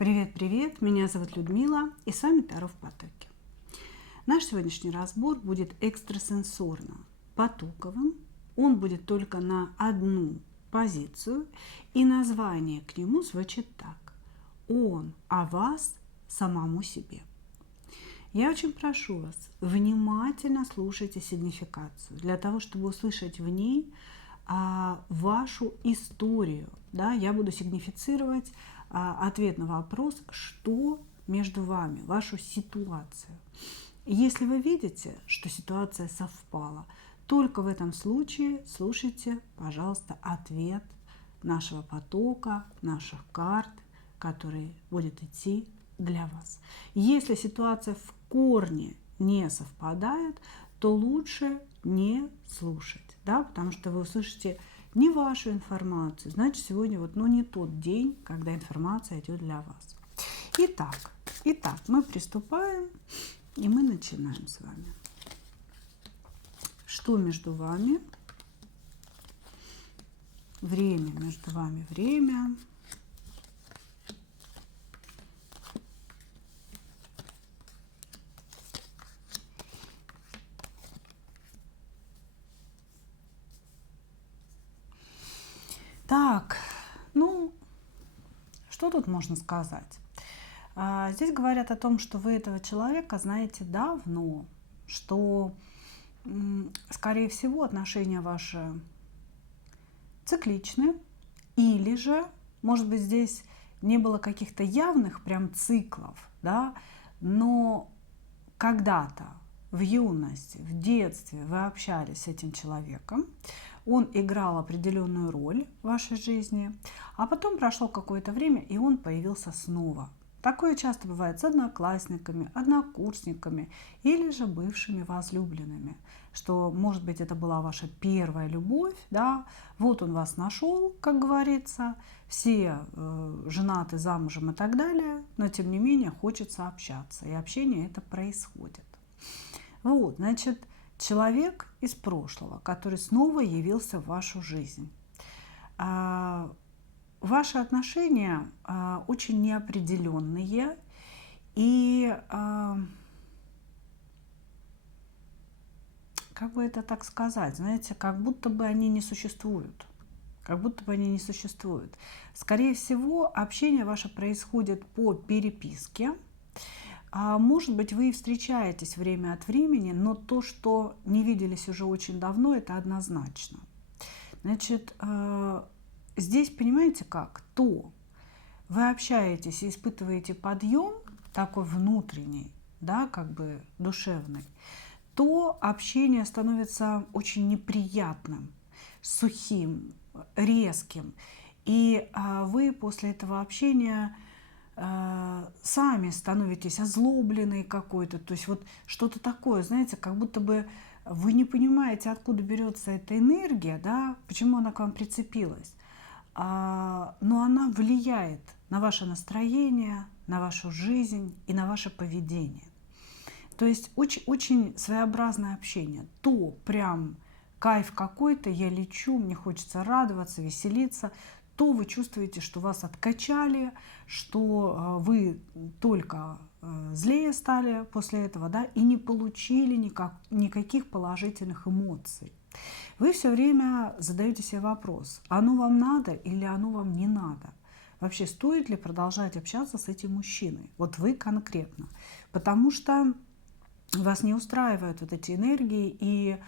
Привет-привет, меня зовут Людмила, и с вами Таро в потоке. Наш сегодняшний разбор будет экстрасенсорно-потоковым. Он будет только на одну позицию, и название к нему звучит так: «Он о вас самому себе». Я очень прошу вас, внимательно слушайте сигнификацию, для того, чтобы услышать в ней вашу историю. Да? Я буду сигнифицировать ответ на вопрос, что между вами, вашу ситуацию. Если вы видите, что ситуация совпала, только в этом случае слушайте, пожалуйста, ответ нашего потока, наших карт, который будет идти для вас. Если ситуация в корне не совпадает, то лучше не слушать, да, потому что вы услышите не вашу информацию. Значит, сегодня не тот день, когда информация идет для вас. Итак, мы приступаем, и мы начинаем с вами. Что между вами? Время между вами, время. Так, что тут можно сказать? Здесь говорят о том, что вы этого человека знаете давно, что, скорее всего, отношения ваши цикличны, или же, может быть, здесь не было каких-то явных прям циклов, да, но когда-то в юности, в детстве вы общались с этим человеком, он играл определенную роль в вашей жизни, а потом прошло какое-то время, и он появился снова. Такое часто бывает с одноклассниками, однокурсниками или же бывшими возлюбленными, что, может быть, это была ваша первая любовь, да, вот он вас нашел, как говорится, все женаты, замужем и так далее, но тем не менее хочется общаться, и общение это происходит. Вот, значит, человек из прошлого, который снова явился в вашу жизнь. Ваши отношения очень неопределенные, и, как бы это так сказать, знаете, как будто бы они не существуют. Как будто бы они не существуют. Скорее всего, общение ваше происходит по переписке. Может быть, вы и встречаетесь время от времени, но то, что не виделись уже очень давно, это однозначно. Значит, здесь, понимаете как? То вы общаетесь и испытываете подъем такой внутренний, да, как бы душевный, то общение становится очень неприятным, сухим, резким. И вы после этого общения сами становитесь озлобленной какой-то, то есть вот что-то такое, знаете, как будто бы вы не понимаете, откуда берется эта энергия, да, почему она к вам прицепилась, но она влияет на ваше настроение, на вашу жизнь и на ваше поведение. То есть очень, очень своеобразное общение. То прям кайф какой-то, я лечу, мне хочется радоваться, веселиться, то вы чувствуете, что вас откачали, что вы только злее стали после этого, да, и не получили никаких положительных эмоций. Вы все время задаете себе вопрос, оно вам надо или оно вам не надо? Вообще, стоит ли продолжать общаться с этим мужчиной? Вот вы конкретно. Потому что вас не устраивают вот эти энергии и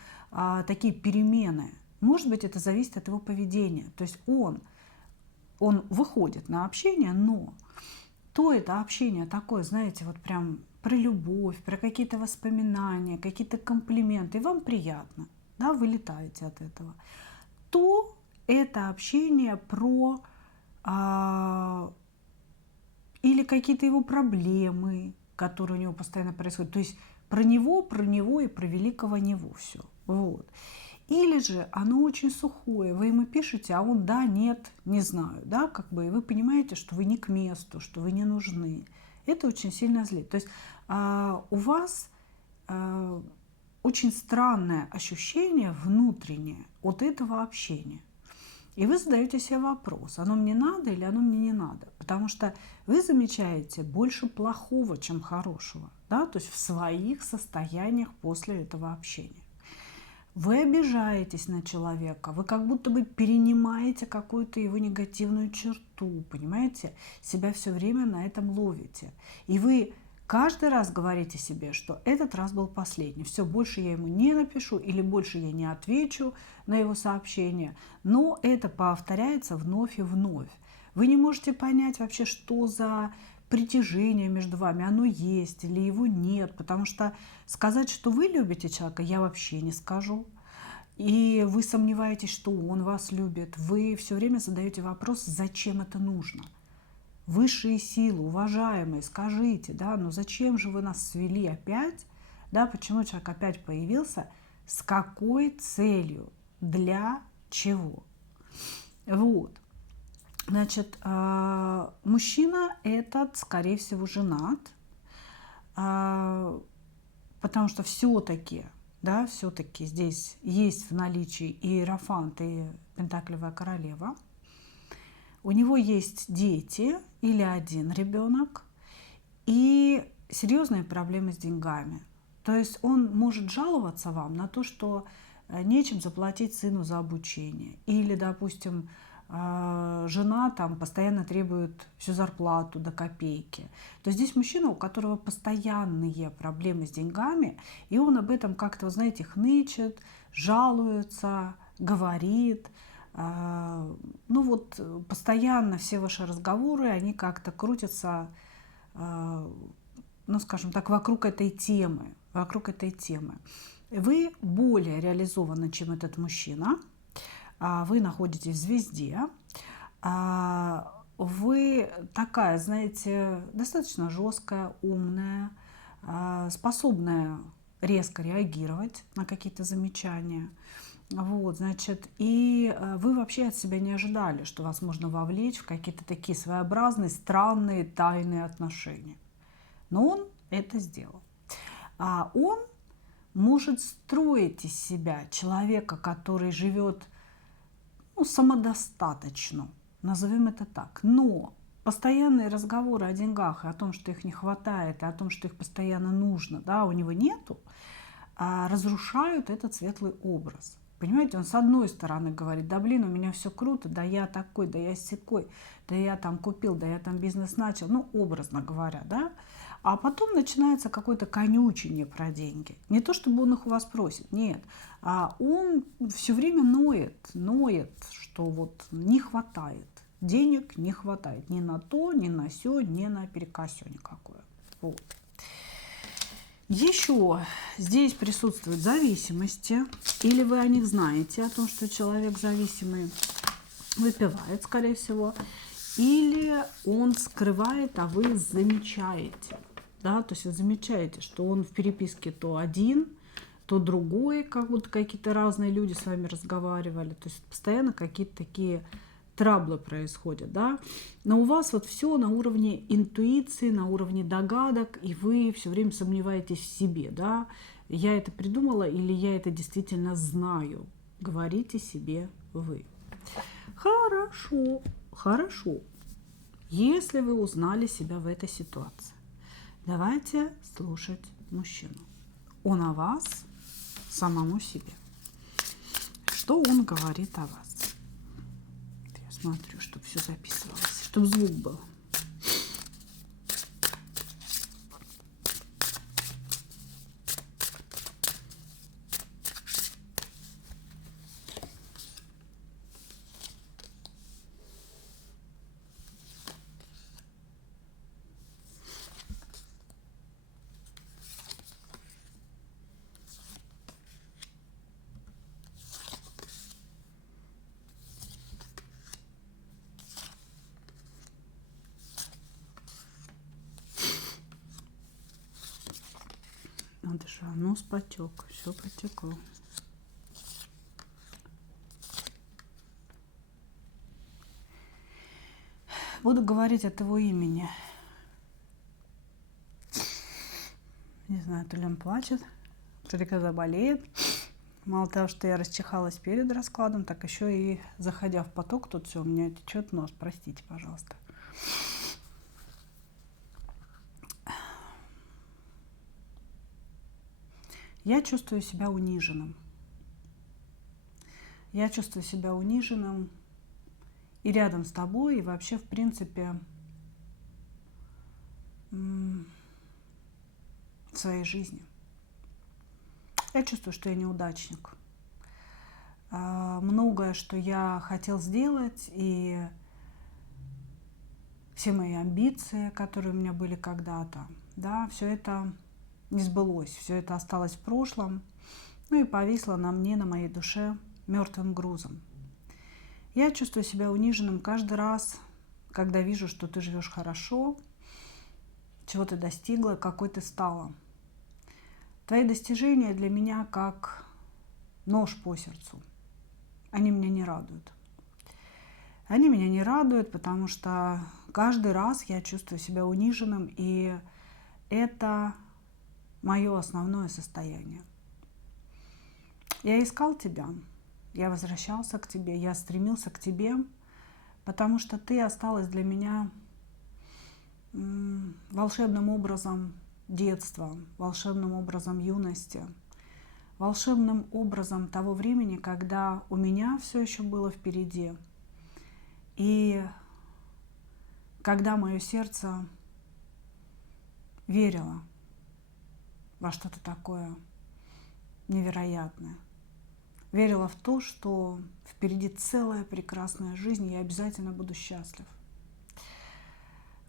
такие перемены. Может быть, это зависит от его поведения. То есть он выходит на общение, но то это общение такое, знаете, вот прям про любовь, про какие-то воспоминания, какие-то комплименты, и вам приятно, да, вы летаете от этого, то это общение про или какие-то его проблемы, которые у него постоянно происходят, то есть про него и про великого него все. Вот. Или же оно очень сухое, вы ему пишете, а он да, нет, не знаю, да, как бы, и вы понимаете, что вы не к месту, что вы не нужны. Это очень сильно злит. То есть у вас очень странное ощущение внутреннее от этого общения. И вы задаете себе вопрос, оно мне надо или оно мне не надо. Потому что вы замечаете больше плохого, чем хорошего. Да? То есть в своих состояниях после этого общения. Вы обижаетесь на человека, вы как будто бы перенимаете какую-то его негативную черту, понимаете? Себя все время на этом ловите. И вы каждый раз говорите себе, что этот раз был последний. Все, больше я ему не напишу или больше я не отвечу на его сообщение. Но это повторяется вновь и вновь. Вы не можете понять вообще, что за притяжение между вами, оно есть или его нет, потому что сказать, что вы любите человека, я вообще не скажу. И вы сомневаетесь, что он вас любит. Вы все время задаете вопрос, зачем это нужно. Высшие силы, уважаемые, скажите, да, ну зачем же вы нас свели опять, да, почему человек опять появился, с какой целью, для чего. Вот. Значит, мужчина этот, скорее всего, женат, потому что все-таки, да, все-таки здесь есть в наличии иерофант и пентаклевая королева. У него есть дети или один ребенок и серьезные проблемы с деньгами. То есть он может жаловаться вам на то, что нечем заплатить сыну за обучение. Или, допустим, жена там постоянно требует всю зарплату до копейки. То есть здесь мужчина, у которого постоянные проблемы с деньгами, и он об этом как-то, знаете, хнычет, жалуется, говорит. Ну вот постоянно все ваши разговоры, они как-то крутятся, ну скажем так, вокруг этой темы. Вы более реализованы, чем этот мужчина. Вы находитесь в звезде, вы такая, знаете, достаточно жесткая, умная, способная резко реагировать на какие-то замечания. Вот, значит, и вы вообще от себя не ожидали, что вас можно вовлечь в какие-то такие своеобразные, странные, тайные отношения. Но он это сделал. Он может строить из себя человека, который живет самодостаточно, назовем это так. Но постоянные разговоры о деньгах и о том, что их не хватает, и о том, что их постоянно нужно, да, у него нету, разрушают этот светлый образ. Понимаете, он с одной стороны говорит, да блин, у меня все круто, да я такой, да я сякой, да я там купил, да я там бизнес начал, ну, образно говоря, да. А потом начинается какое-то конючение про деньги. Не то, чтобы он их у вас просит, нет. А он все время ноет, что вот не хватает. Денег не хватает ни на то, ни на сё, ни на перекосё никакое. Вот. Еще здесь присутствуют зависимости. Или вы о них знаете, о том, что человек зависимый, выпивает, скорее всего. Или он скрывает, а вы замечаете. Да? То есть вы замечаете, что он в переписке то один, то другой, как будто какие-то разные люди с вами разговаривали. То есть постоянно какие-то такие траблы происходят. Да? Но у вас вот все на уровне интуиции, на уровне догадок, и вы все время сомневаетесь в себе. Да? Я это придумала или я это действительно знаю. Говорите себе вы. Хорошо. Хорошо, если вы узнали себя в этой ситуации, давайте слушать мужчину. Он о вас, самому себе. Что он говорит о вас? Я смотрю, чтобы все записывалось, чтобы звук был. Надо же, нос потек, все потекло. Буду говорить от его имени. Не знаю, то ли он плачет, то ли когда болеет. Мало того, что я расчихалась перед раскладом, так еще и заходя в поток, тут все, у меня течет нос, простите, пожалуйста. Я чувствую себя униженным. Я чувствую себя униженным и рядом с тобой, и вообще, в принципе, в своей жизни. Я чувствую, что я неудачник. Многое, что я хотел сделать, и все мои амбиции, которые у меня были когда-то, да, все это не сбылось, все это осталось в прошлом, ну и повисло на мне, на моей душе мертвым грузом. Я чувствую себя униженным каждый раз, когда вижу, что ты живешь хорошо, чего ты достигла, какой ты стала. Твои достижения для меня как нож по сердцу. Они меня не радуют. Они меня не радуют, потому что каждый раз я чувствую себя униженным, и это мое основное состояние. Я искал тебя, я возвращался к тебе, я стремился к тебе, потому что ты осталась для меня волшебным образом детства, волшебным образом юности, волшебным образом того времени, когда у меня все еще было впереди. И когда мое сердце верило во что-то такое невероятное, верила в то, что впереди целая прекрасная жизнь, и я обязательно буду счастлив.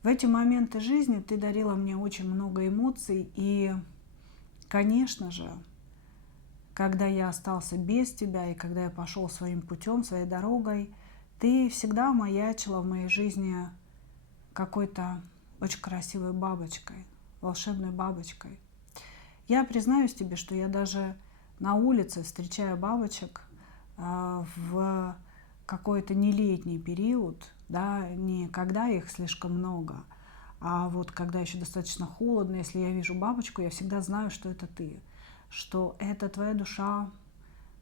В эти моменты жизни ты дарила мне очень много эмоций, и, конечно же, когда я остался без тебя, и когда я пошел своим путем, своей дорогой, ты всегда маячила в моей жизни какой-то очень красивой бабочкой, волшебной бабочкой. Я признаюсь тебе, что я даже на улице встречаю бабочек в какой-то нелетний период, да, не когда их слишком много, а вот когда еще достаточно холодно, если я вижу бабочку, я всегда знаю, что это ты, что это твоя душа,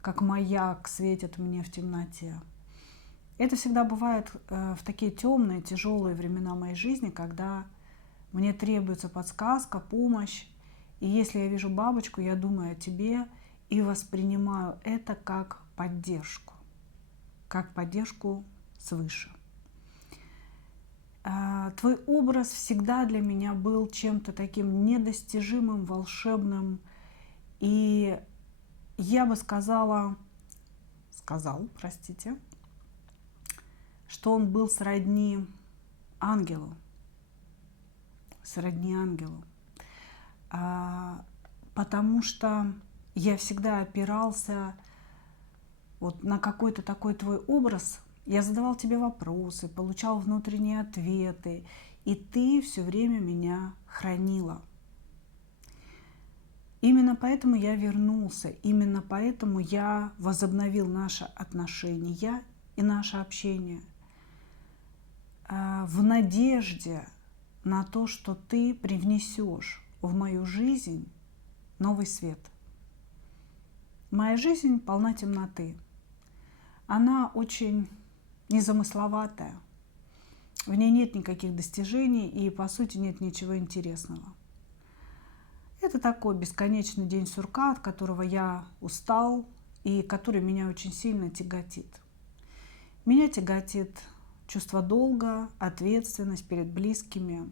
как маяк, светит мне в темноте. Это всегда бывает в такие темные, тяжелые времена моей жизни, когда мне требуется подсказка, помощь. И если я вижу бабочку, я думаю о тебе и воспринимаю это как поддержку свыше. Твой образ всегда для меня был чем-то таким недостижимым, волшебным. И я бы сказал, что он был сродни ангелу. Потому что я всегда опирался вот на какой-то такой твой образ. Я задавал тебе вопросы, получал внутренние ответы, и ты все время меня хранила. Именно поэтому я вернулся, именно поэтому я возобновил наши отношения и наше общение в надежде на то, что ты привнесешь в мою жизнь новый свет. Моя жизнь полна темноты. Она очень незамысловатая. В ней нет никаких достижений и, по сути, нет ничего интересного. Это такой бесконечный день сурка, от которого я устал и который меня очень сильно тяготит. Меня тяготит чувство долга, ответственность перед близкими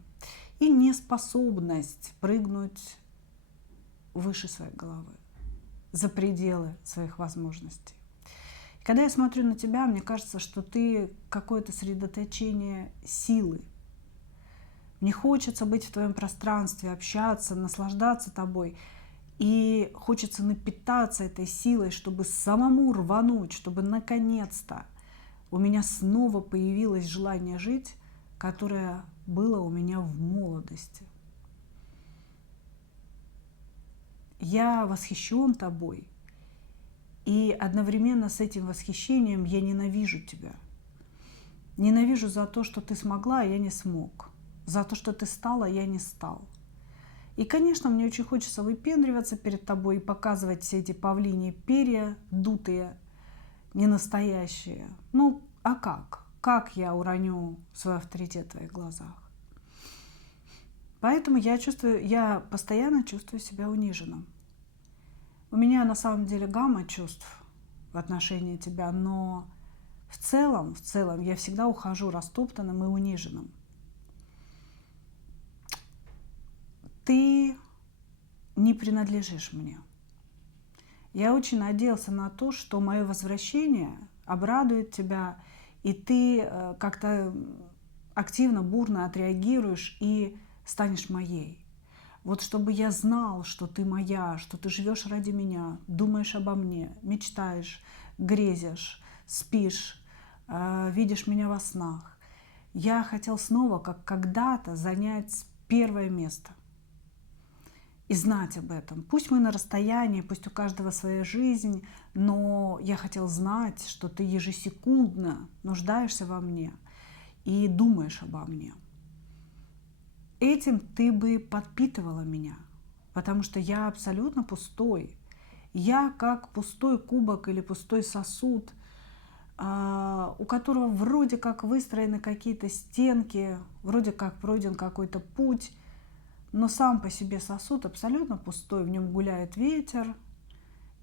и неспособность прыгнуть выше своей головы, за пределы своих возможностей. И когда я смотрю на тебя, мне кажется, что ты какое-то средоточение силы. Мне хочется быть в твоем пространстве, общаться, наслаждаться тобой. И хочется напитаться этой силой, чтобы самому рвануть, чтобы наконец-то у меня снова появилось желание жить, которое было у меня в молодости. Я восхищен тобой, и одновременно с этим восхищением я ненавижу тебя. Ненавижу за то, что ты смогла, а я не смог. За то, что ты стала, а я не стал. И, конечно, мне очень хочется выпендриваться перед тобой и показывать все эти павлиньи перья, дутые, ненастоящие. Ну, а как? Как я уроню свой авторитет в твоих глазах? Поэтому я постоянно чувствую себя униженным. У меня на самом деле гамма чувств в отношении тебя, но в целом я всегда ухожу растоптанным и униженным. Ты не принадлежишь мне. Я очень надеялся на то, что мое возвращение обрадует тебя, и ты как-то активно, бурно отреагируешь и станешь моей. Вот чтобы я знал, что ты моя, что ты живешь ради меня, думаешь обо мне, мечтаешь, грезишь, спишь, видишь меня во снах. Я хотел снова, как когда-то, занять первое место и знать об этом. Пусть мы на расстоянии, пусть у каждого своя жизнь, но я хотел знать, что ты ежесекундно нуждаешься во мне и думаешь обо мне. Этим ты бы подпитывала меня, потому что я абсолютно пустой. Я как пустой кубок или пустой сосуд, у которого вроде как выстроены какие-то стенки, вроде как пройден какой-то путь, но сам по себе сосуд абсолютно пустой, в нем гуляет ветер,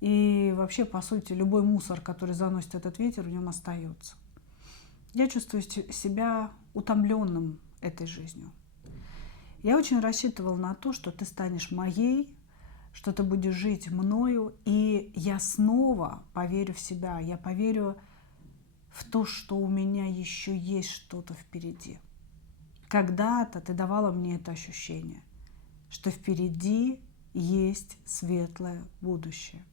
и вообще, по сути, любой мусор, который заносит этот ветер, в нем остается. Я чувствую себя утомленным этой жизнью. Я очень рассчитывала на то, что ты станешь моей, что ты будешь жить мною, и я снова поверю в себя, я поверю в то, что у меня еще есть что-то впереди. Когда-то ты давала мне это ощущение, что впереди есть светлое будущее.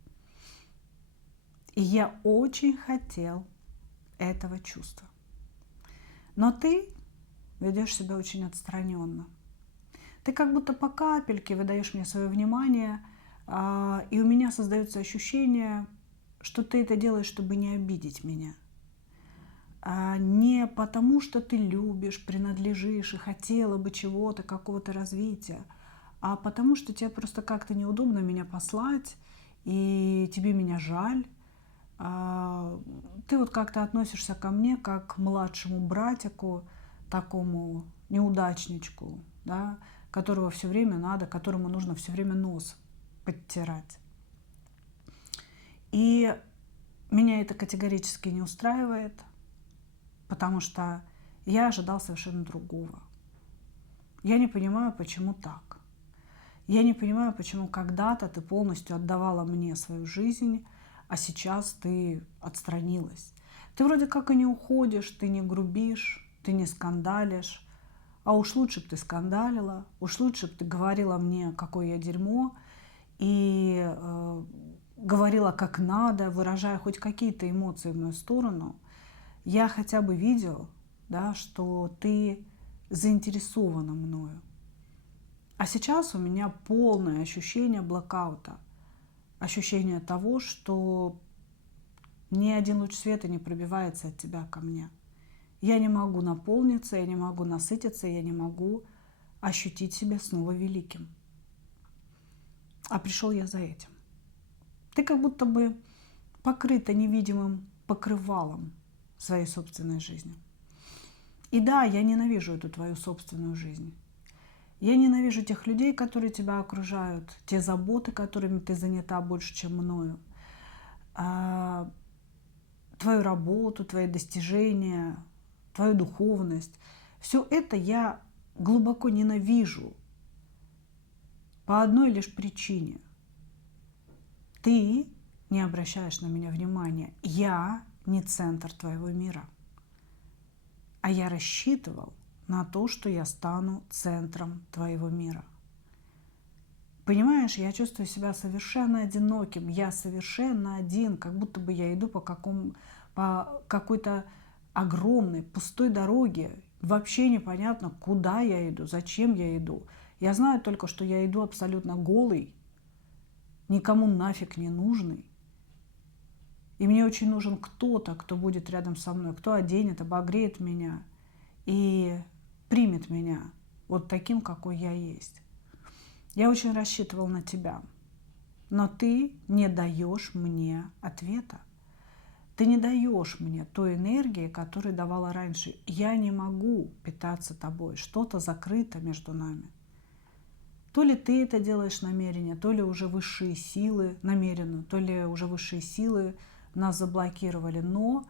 И я очень хотел этого чувства. Но ты ведешь себя очень отстраненно. Ты как будто по капельке выдаешь мне свое внимание, и у меня создается ощущение, что ты это делаешь, чтобы не обидеть меня. Не потому, что ты любишь, принадлежишь и хотела бы чего-то, какого-то развития, а потому, что тебе просто как-то неудобно меня послать, и тебе меня жаль. Ты вот как-то относишься ко мне как к младшему братику, такому неудачничку, да, которого все время надо, которому нужно все время нос подтирать. И меня это категорически не устраивает, потому что я ожидал совершенно другого. Я не понимаю, почему так. Я не понимаю, почему когда-то ты полностью отдавала мне свою жизнь, а сейчас ты отстранилась. Ты вроде как и не уходишь, ты не грубишь, ты не скандалишь. А уж лучше бы ты скандалила, уж лучше бы ты говорила мне, какое я дерьмо, и говорила как надо, выражая хоть какие-то эмоции в мою сторону. Я хотя бы видел, да, что ты заинтересована мною. А сейчас у меня полное ощущение блокаута, ощущение того, что ни один луч света не пробивается от тебя ко мне. Я не могу наполниться, я не могу насытиться, я не могу ощутить себя снова великим. А пришел я за этим. Ты как будто бы покрыта невидимым покрывалом своей собственной жизни. И да, я ненавижу эту твою собственную жизнь. Я ненавижу тех людей, которые тебя окружают, те заботы, которыми ты занята больше, чем мною, твою работу, твои достижения, твою духовность. Все это я глубоко ненавижу по одной лишь причине. Ты не обращаешь на меня внимания. Я не центр твоего мира. А я рассчитывал на то, что я стану центром твоего мира. Понимаешь, я чувствую себя совершенно одиноким. Я совершенно один, как будто бы я иду по какой-то огромной пустой дороге. Вообще непонятно, куда я иду, зачем я иду. Я знаю только, что я иду абсолютно голый, никому нафиг не нужный. И мне очень нужен кто-то, кто будет рядом со мной, кто оденет, обогреет меня и примет меня вот таким, какой я есть. Я очень рассчитывал на тебя, но ты не даешь мне ответа. Ты не даешь мне той энергии, которую давала раньше. Я не могу питаться тобой. Что-то закрыто между нами. То ли ты это делаешь намеренно, то ли уже высшие силы намеренно, то ли уже высшие силы нас заблокировали. Но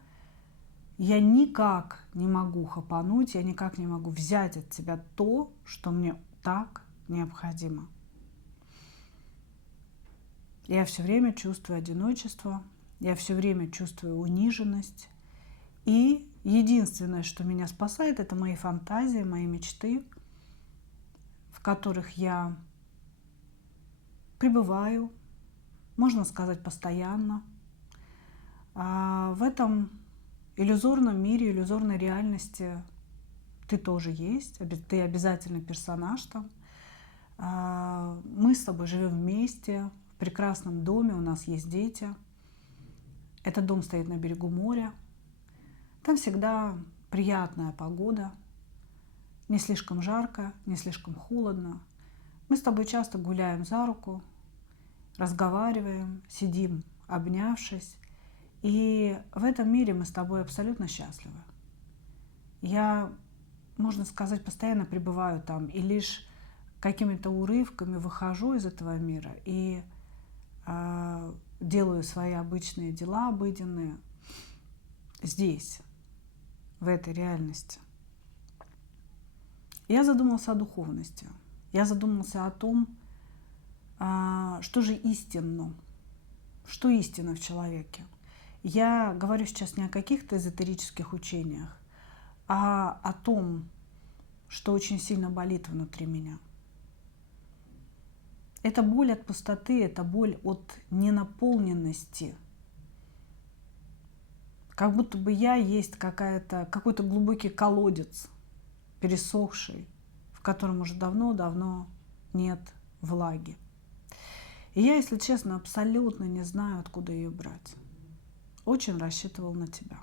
я никак не могу хапануть, я никак не могу взять от тебя то, что мне так необходимо. Я все время чувствую одиночество, я все время чувствую униженность. И единственное, что меня спасает, это мои фантазии, мои мечты, в которых я пребываю, можно сказать, постоянно. А в этом иллюзорном мире, иллюзорной реальности ты тоже есть, ты обязательно персонаж там. Мы с тобой живем вместе, в прекрасном доме, у нас есть дети. Этот дом стоит на берегу моря. Там всегда приятная погода, не слишком жарко, не слишком холодно. Мы с тобой часто гуляем за руку, разговариваем, сидим, обнявшись. И в этом мире мы с тобой абсолютно счастливы. Я, можно сказать, постоянно пребываю там и лишь какими-то урывками выхожу из этого мира и делаю свои обычные дела, обыденные, здесь, в этой реальности. Я задумался о духовности. Я задумался о том, что же истинно, что истинно в человеке. Я говорю сейчас не о каких-то эзотерических учениях, а о том, что очень сильно болит внутри меня. Это боль от пустоты, это боль от ненаполненности. Как будто бы я есть какой-то глубокий колодец, пересохший, в котором уже давно-давно нет влаги. И я, если честно, абсолютно не знаю, откуда ее брать. Очень рассчитывал на тебя.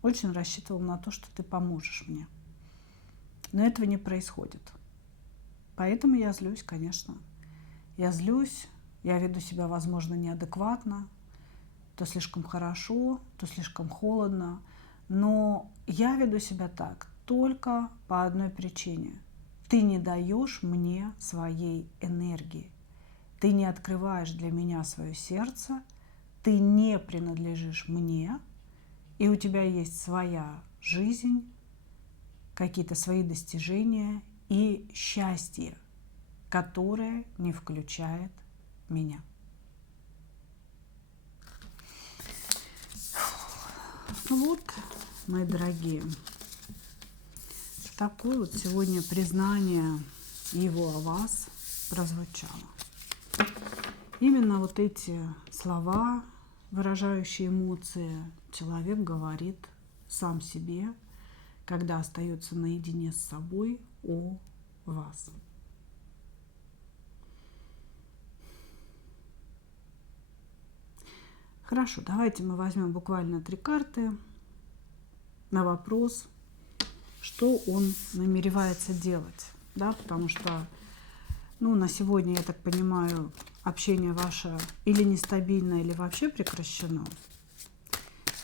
Очень рассчитывал на то, что ты поможешь мне. Но этого не происходит. Поэтому я злюсь, конечно. Я злюсь, я веду себя, возможно, неадекватно, то слишком хорошо, то слишком холодно. Но я веду себя так только по одной причине. Ты не даешь мне своей энергии. Ты не открываешь для меня свое сердце, ты не принадлежишь мне, и у тебя есть своя жизнь, какие-то свои достижения и счастье, которое не включает меня. Ну вот, мои дорогие, такое вот сегодня признание его о вас прозвучало. Именно вот эти слова, выражающие эмоции, человек говорит сам себе, когда остается наедине с собой о вас. Хорошо, давайте мы возьмем буквально 3 карты на вопрос, что он намеревается делать. Да, потому что на сегодня, я так понимаю, общение ваше или нестабильно, или вообще прекращено.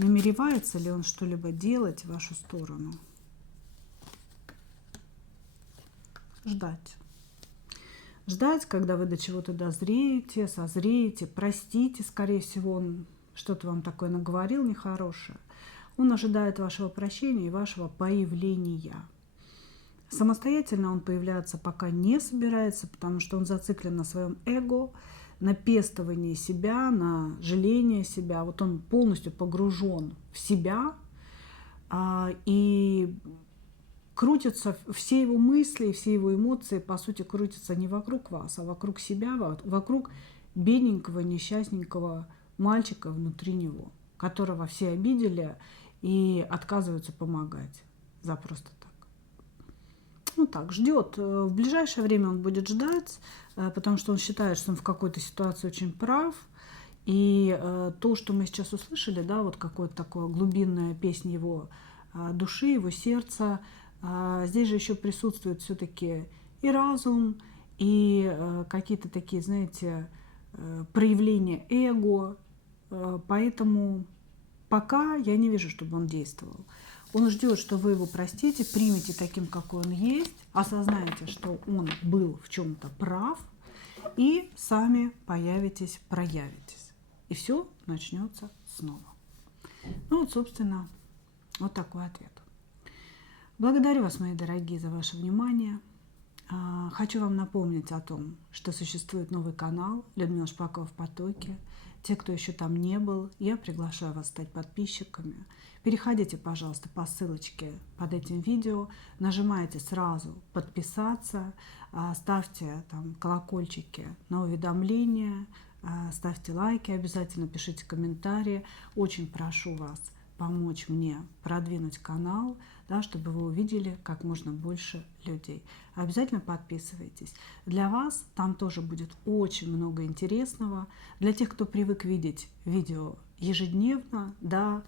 Намеревается ли он что-либо делать в вашу сторону? Ждать. Ждать, когда вы до чего-то дозреете, созреете, простите, скорее всего, он что-то вам такое наговорил нехорошее. Он ожидает вашего прощения и вашего появления. Самостоятельно он появляться пока не собирается, потому что он зациклен на своем эго, на пестовании себя, на жалении себя. Вот он полностью погружен в себя, и крутятся все его мысли, все его эмоции, по сути, крутятся не вокруг вас, а вокруг себя, вокруг бедненького, несчастненького мальчика внутри него, которого все обидели и отказываются помогать за просто так. Так, ждет. В ближайшее время он будет ждать, потому что он считает, что он в какой-то ситуации очень прав. И то, что мы сейчас услышали, да, вот какое-то такое глубинная песня его души, его сердца, здесь же еще присутствует все-таки и разум, и какие-то такие, знаете, проявления эго. Поэтому пока я не вижу, чтобы он действовал. Он ждет, что вы его простите, примете таким, какой он есть, осознаете, что он был в чем-то прав, и сами появитесь, проявитесь. И все начнется снова. Ну вот, собственно, вот такой ответ. Благодарю вас, мои дорогие, за ваше внимание. Хочу вам напомнить о том, что существует новый канал Людмила Шпакова в потоке. Те, кто еще там не был, я приглашаю вас стать подписчиками. Переходите, пожалуйста, по ссылочке под этим видео, нажимайте сразу «Подписаться», ставьте там колокольчики на уведомления, ставьте лайки, обязательно пишите комментарии. Очень прошу вас помочь мне продвинуть канал, да, чтобы вы увидели как можно больше людей. Обязательно подписывайтесь. Для вас там тоже будет очень много интересного. Для тех, кто привык видеть видео ежедневно, да,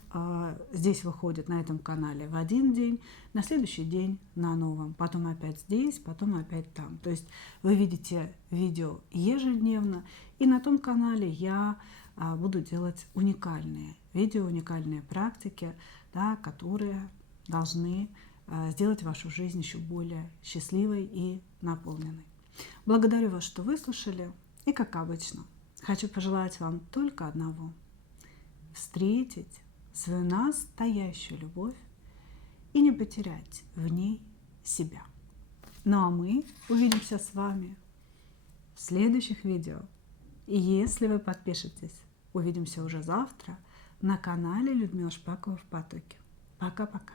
здесь выходит на этом канале в один день, на следующий день на новом, потом опять здесь, потом опять там. То есть вы видите видео ежедневно, и на том канале я буду делать уникальные видео, уникальные практики, да, которые должны сделать вашу жизнь еще более счастливой и наполненной. Благодарю вас, что выслушали. И, как обычно, хочу пожелать вам только одного – встретить свою настоящую любовь и не потерять в ней себя. Ну а мы увидимся с вами в следующих видео. И если вы подпишетесь, увидимся уже завтра на канале Людмила Шпакова в потоке. Пока-пока.